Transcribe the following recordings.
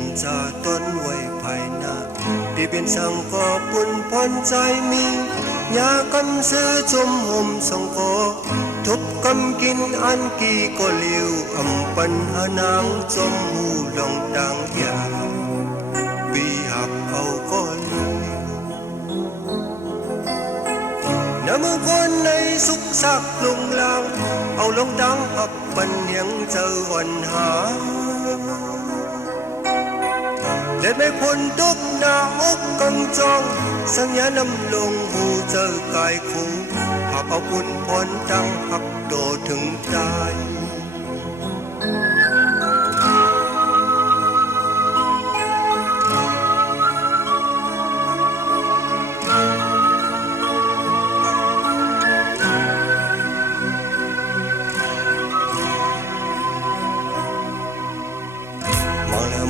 นจะต้นไว้ภายหน้าที่เป็นสังก็ปุ่นพรใจมียากำซื้อจมห่มสงโกทุบกำกินอันกีก็เลี้ยวอำปัญหานางจมหูลองดังยาปีหับเอาก็เลี้ยวน้ำมือคนในสุขสักลงลางเอาลงดังหับปันยังเจอวันหาเด็ดไม่พ้นทุกหน้าอกกังจองสัญญานำลงหูเจอกายคู่หับเอาปุ่นพรดังหับโดถึงตาย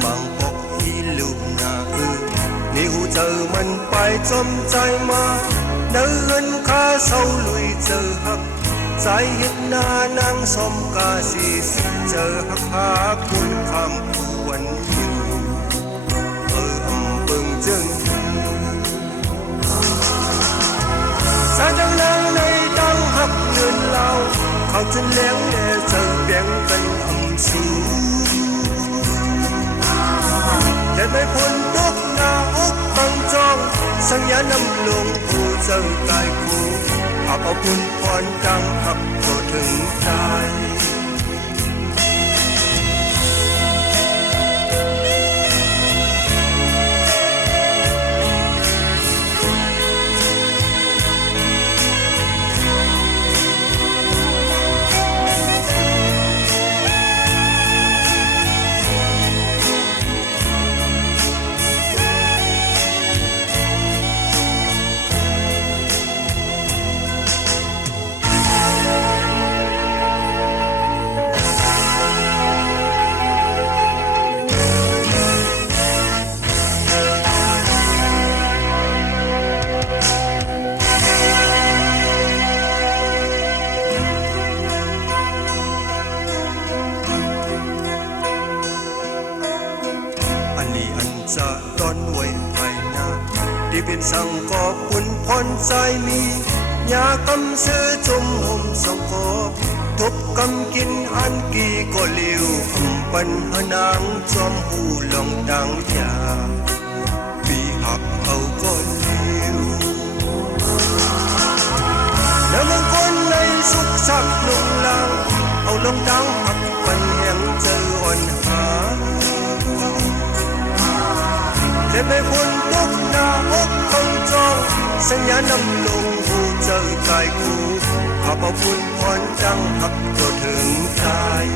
มังปกอีลูกนานี่หูเจอมันไปจมใจมาเดินข้าเศร้าลุยเจอหักใจเห็นหน้านางสมกาสีเจอหักหาคุณคำผู้วันอยู่อำเปิงจึงสาดังนางในดังหักเดินเล่าเขาจนเลี้ยงแน่เจอเปียงกันอำสูแต่ไม่พ้นทุกหน้าอกบังจองสัญญานำลงผู้เจอกายคู่หับเอาปุ่นพรดังหับโตถึงตายจะต้นไว้ภายหน้าที่เป็นสังก็ปุ่นพรใจมียากำซื้อจมห่มสงโกทุบกำกินอันกีก็เลี้ยวปัญหานางจอมหูลองดังยาปีหักเอาก็เลี้ยวแล้วบางคนในสุขสักลงลางเอาลงดังหักปันยังเจออ่อนหาแต่ไม่พ้นทุกหน้าอกของจองสัญญานำลงหูเจอกายคู่หับเอาปุ่นพรดังหับตัวถึงตาย